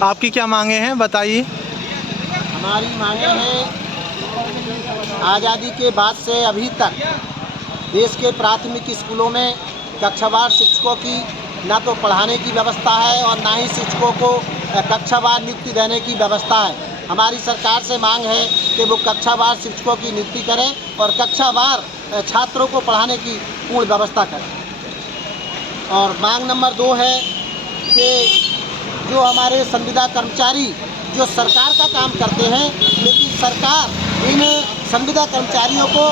आपकी क्या मांगे हैं, बताइए। हमारी मांगे हैं, आज़ादी के बाद से अभी तक देश के प्राथमिक स्कूलों में कक्षावार शिक्षकों की ना तो पढ़ाने की व्यवस्था है और ना ही शिक्षकों को कक्षावार नियुक्ति देने की व्यवस्था है। हमारी सरकार से मांग है कि वो कक्षावार शिक्षकों की नियुक्ति करें और कक्षावार छात्रों को पढ़ाने की पूर्ण व्यवस्था करें। और मांग नंबर 2 है कि जो हमारे संविदा कर्मचारी जो सरकार का काम करते हैं, लेकिन सरकार इन संविदा कर्मचारियों को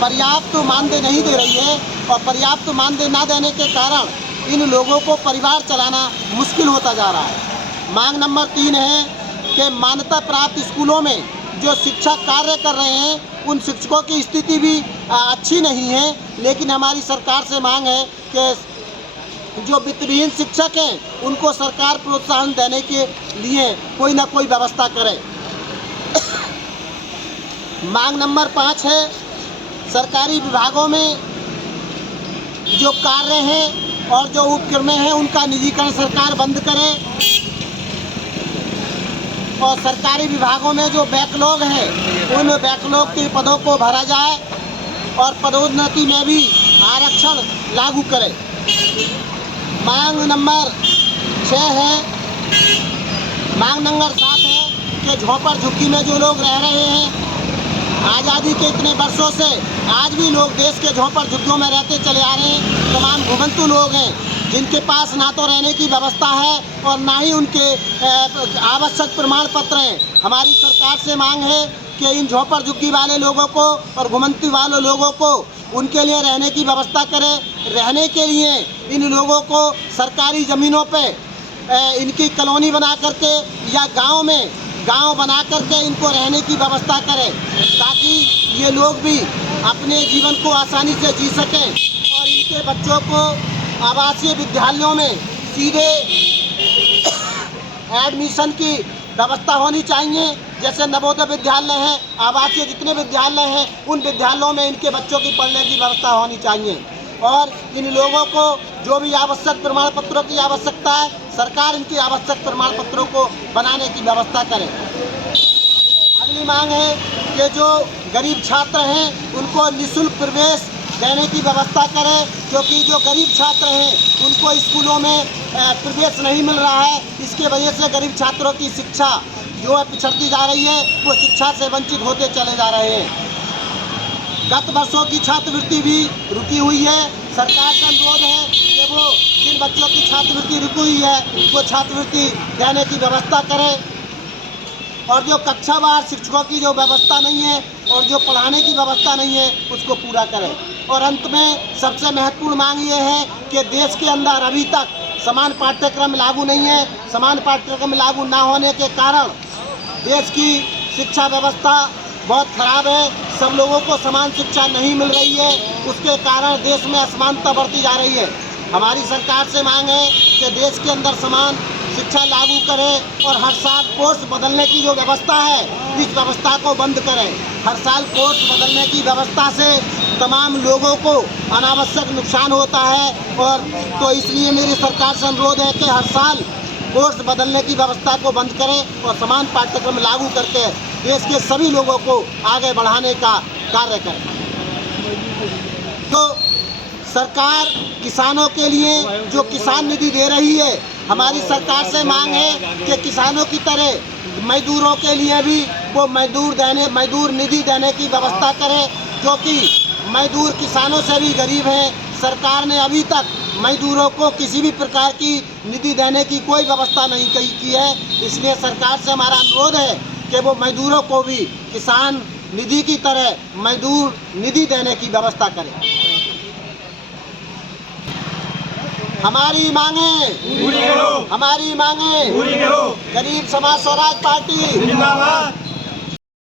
पर्याप्त मानदेय नहीं दे रही है और पर्याप्त मानदेय ना देने के कारण इन लोगों को परिवार चलाना मुश्किल होता जा रहा है। मांग नंबर 3 है कि मान्यता प्राप्त स्कूलों में जो शिक्षक कार्य कर रहे हैं उन शिक्षकों की स्थिति भी अच्छी नहीं है, लेकिन हमारी सरकार से मांग है कि जो वित्तविहीन शिक्षक हैं उनको सरकार प्रोत्साहन देने के लिए कोई ना कोई व्यवस्था करे। मांग नंबर 5 है, सरकारी विभागों में जो कार्य हैं और जो उपक्रमें हैं उनका निजीकरण सरकार बंद करे और सरकारी विभागों में जो बैकलॉग है उन बैकलॉग के पदों को भरा जाए और पदोन्नति में भी आरक्षण लागू करे। मांग नंबर 6 है, मांग नंबर 7 है कि झोपड़ झुग्गी में जो लोग रह रहे हैं, आज़ादी के इतने वर्षों से आज भी लोग देश के झोपड़ झुग्गियों में रहते चले आ रहे हैं। तमाम घुमंतु लोग हैं जिनके पास ना तो रहने की व्यवस्था है और ना ही उनके आवश्यक प्रमाण पत्र हैं। हमारी सरकार से मांग है कि इन झोपड़ झुग्गी वाले लोगों को और घुमंतु वाले लोगों को उनके लिए रहने की व्यवस्था करें। रहने के लिए इन लोगों को सरकारी ज़मीनों पे इनकी कॉलोनी बना करके या गांव बना करके इनको रहने की व्यवस्था करें, ताकि ये लोग भी अपने जीवन को आसानी से जी सकें और इनके बच्चों को आवासीय विद्यालयों में सीधे एडमिशन की व्यवस्था होनी चाहिए। जैसे नवोदय विद्यालय हैं, आवासीय जितने विद्यालय हैं उन विद्यालयों में इनके बच्चों की पढ़ने की व्यवस्था होनी चाहिए और इन लोगों को जो भी आवश्यक प्रमाण पत्रों की आवश्यकता है सरकार इनकी आवश्यक प्रमाण पत्रों को बनाने की व्यवस्था करे। अगली मांग है कि जो गरीब छात्र हैं उनको निःशुल्क प्रवेश देने की व्यवस्था करें, क्योंकि जो गरीब छात्र हैं उनको स्कूलों में प्रवेश नहीं मिल रहा है। इसके वजह से गरीब छात्रों की शिक्षा जो है पिछड़ती जा रही है, वो शिक्षा से वंचित होते चले जा रहे हैं। गत वर्षों की छात्रवृत्ति भी रुकी हुई है। सरकार का अनुरोध है कि वो जिन बच्चों की छात्रवृत्ति रुकी हुई है वो छात्रवृत्ति देने की व्यवस्था करें और जो कक्षावार शिक्षकों की जो व्यवस्था नहीं है और जो पढ़ाने की व्यवस्था नहीं है उसको पूरा करें। और अंत में सबसे महत्वपूर्ण मांग ये है कि देश के अंदर अभी तक समान पाठ्यक्रम लागू नहीं है। समान पाठ्यक्रम लागू ना होने के कारण देश की शिक्षा व्यवस्था बहुत खराब है। सब लोगों को समान शिक्षा नहीं मिल रही है, उसके कारण देश में असमानता बढ़ती जा रही है। हमारी सरकार से मांग है कि देश के अंदर समान शिक्षा लागू करें और हर साल कोर्स बदलने की जो व्यवस्था है इस व्यवस्था को बंद करें। हर साल कोर्स बदलने की व्यवस्था से तमाम लोगों को अनावश्यक नुकसान होता है और तो इसलिए मेरी सरकार से अनुरोध है कि हर साल कोर्स बदलने की व्यवस्था को बंद करें और समान पाठ्यक्रम लागू करके देश के सभी लोगों को आगे बढ़ाने का कार्य करें। तो सरकार किसानों के लिए जो किसान निधि दे रही है, हमारी सरकार से मांग है कि किसानों की तरह मजदूरों के लिए भी वो मजदूर निधि देने की व्यवस्था करे, जो कि मजदूर किसानों से भी गरीब हैं। सरकार ने अभी तक मजदूरों को किसी भी प्रकार की निधि देने की कोई व्यवस्था नहीं की है। इसलिए सरकार से हमारा अनुरोध है कि वो मजदूरों को भी किसान निधि की तरह मजदूर निधि देने की व्यवस्था करें। हमारी मांगे पूरी करो, हमारी मांगे पूरी करो। गरीब समाज स्वराज पार्टी जिंदाबाद।